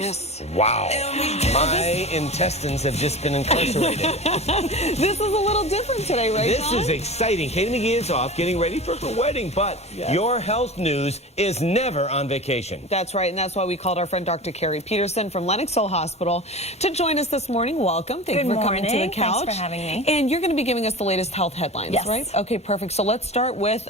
Yes. Wow. My intestines have just been incarcerated. This is a little different today, right, This Sean? is exciting. Katie McGee is off getting ready for her wedding, but your health news is never on vacation. That's right, and that's why we called our friend Dr. Keri Peterson from Lenox Hill Hospital to join us this morning. Welcome. Thank you for coming to the couch. Thanks for having me. And you're going to be giving us the latest health headlines, yes. right? Okay, perfect. So let's start with,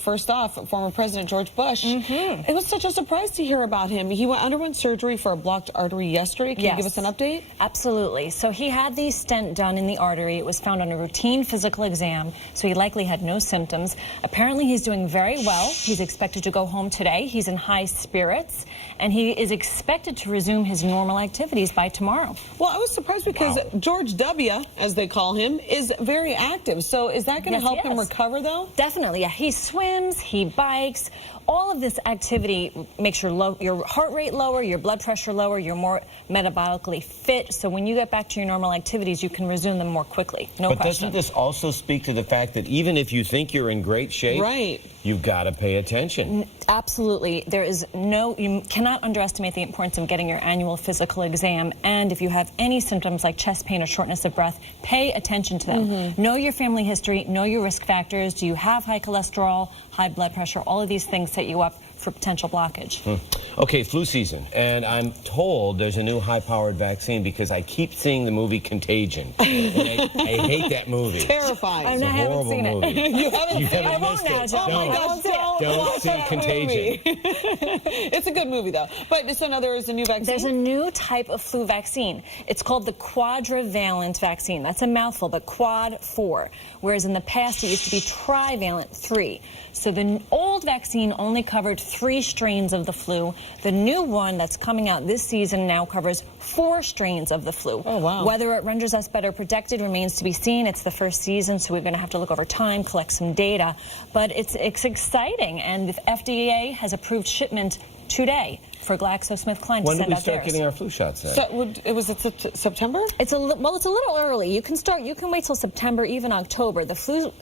first off, former President George Bush. It was such a surprise to hear about him. He underwent surgery for a blocked artery yesterday. Can you give us an update? Absolutely. So he had the stent done in the artery. It was found on a routine physical exam, so he likely had no symptoms. Apparently, he's doing very well. He's expected to go home today. He's in high spirits, and he is expected to resume his normal activities by tomorrow. Well, I was surprised because George W., as they call him, is very active. So is that going to help him recover, though? Definitely. Yeah. He swims, he bikes. All of this activity makes your heart rate lower, your blood pressure lower, you're more metabolically fit. So when you get back to your normal activities, you can resume them more quickly. No question. But doesn't this also speak to the fact that even if you think you're in great shape, you've got to pay attention? Absolutely. You cannot underestimate the importance of getting your annual physical exam. And if you have any symptoms like chest pain or shortness of breath, pay attention to them. Know your family history, know your risk factors. Do you have high cholesterol, high blood pressure? All of these things set you up for potential blockage. Okay, flu season, and I'm told there's a new high-powered vaccine because I keep seeing the movie Contagion. And I hate that movie. Terrifying. I haven't seen it. You haven't seen it? I won't now, Jen. Oh my gosh, don't see Contagion. It's a good movie, though. But so now there is a new vaccine? There's a new type of flu vaccine. It's called the quadrivalent vaccine. That's a mouthful, but quad 4. Whereas in the past, it used to be trivalent 3. So the old vaccine only covered 3 strains of the flu. The new one that's coming out this season now covers 4 strains of the flu. Oh, wow. Whether it renders us better protected remains to be seen. It's the first season, so we're going to have to look over time, collect some data. But it's exciting, and the FDA has approved shipment today for GlaxoSmithKline to send out theirs. When do we start getting our flu shots, though? So, was it September? It's a little early. You can wait till September, even October. The flu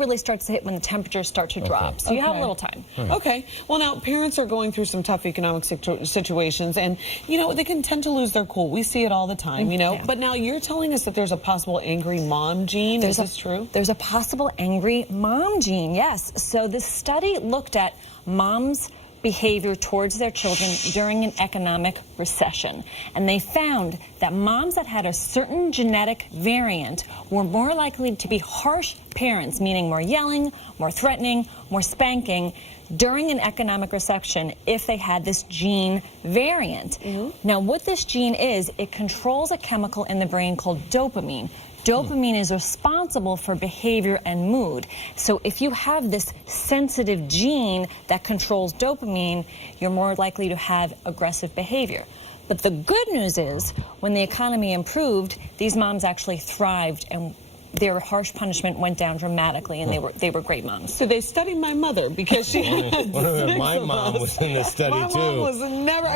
really starts to hit when the temperatures start to drop. So you have a little time. Okay. Well, now, parents are going through some tough economic situations, and, they can tend to lose their cool. We see it all the time, But now you're telling us that there's a possible angry mom gene. Is this true? There's a possible angry mom gene, yes. So this study looked at moms' behavior towards their children during an economic recession. And they found that moms that had a certain genetic variant were more likely to be harsh parents, meaning more yelling, more threatening, more spanking during an economic recession if they had this gene variant. Now, what this gene is, it controls a chemical in the brain called dopamine. Dopamine is responsible for behavior and mood. So if you have this sensitive gene that controls dopamine, you're more likely to have aggressive behavior. But the good news is, when the economy improved, these moms actually thrived, and their harsh punishment went down dramatically, and they were great moms. So they studied my mother because she had my mom was in the study, my too. My mom was never,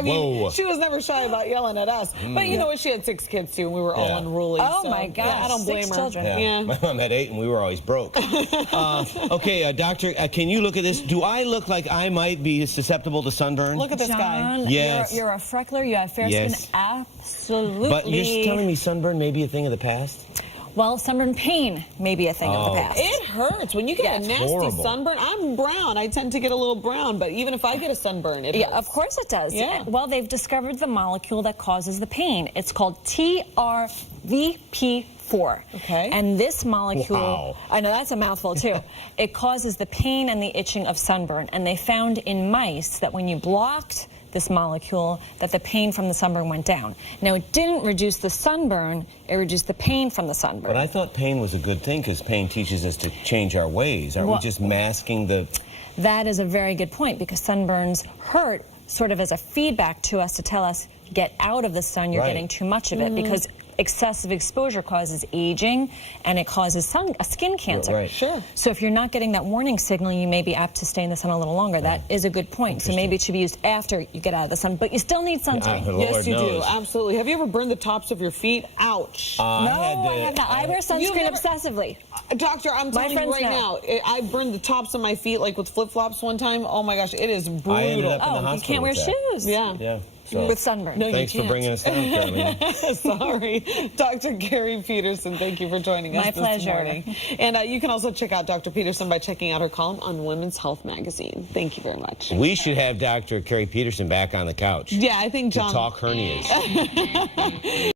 she was never shy about yelling at us. But you know what? She had 6 kids, too, and we were all unruly. Oh, my gosh. Yeah, I don't blame 6 her. children. Yeah. My mom had 8, and we were always broke. Okay, doctor, can you look at this? Do I look like I might be susceptible to sunburn? Look at this guy. Yes. You're a freckler. You have fair skin. Absolutely. But you're telling me sunburn may be a thing of the past? Well, sunburn pain may be a thing of the past. It hurts. When you get a nasty sunburn, I'm brown. I tend to get a little brown, but even if I get a sunburn, it hurts. Of course it does. Yeah. Well, they've discovered the molecule that causes the pain. It's called TRVP4. Okay. And this molecule, I know that's a mouthful too, it causes the pain and the itching of sunburn. And they found in mice that when you blocked this molecule, that the pain from the sunburn went down. Now, it didn't reduce the sunburn, it reduced the pain from the sunburn. But I thought pain was a good thing because pain teaches us to change our ways. Aren't we just masking the... That is a very good point, because sunburns hurt sort of as a feedback to us to tell us, get out of the sun, you're getting too much of it, because excessive exposure causes aging, and it causes skin cancer. Right. Sure. So if you're not getting that warning signal, you may be apt to stay in the sun a little longer. That is a good point. So maybe it should be used after you get out of the sun, but you still need sunscreen. Yes, you do. Absolutely. Have you ever burned the tops of your feet? Ouch. No, I have not. I wear sunscreen obsessively. Doctor, I'm telling you right now, I burned the tops of my feet like with flip-flops one time. Oh my gosh, it is brutal. I ended up in the hospital you can't wear shoes. Yeah. Yeah. So with sunburn. No, you thanks for can't. bringing us down, Carolina. Sorry. Dr. Keri Peterson, thank you for joining us My this pleasure. morning. And you can also check out Dr. Peterson by checking out her column on Women's Health magazine. Thank you very much. We should have Dr. Keri Peterson back on the couch Yeah, I think to John... talk hernias.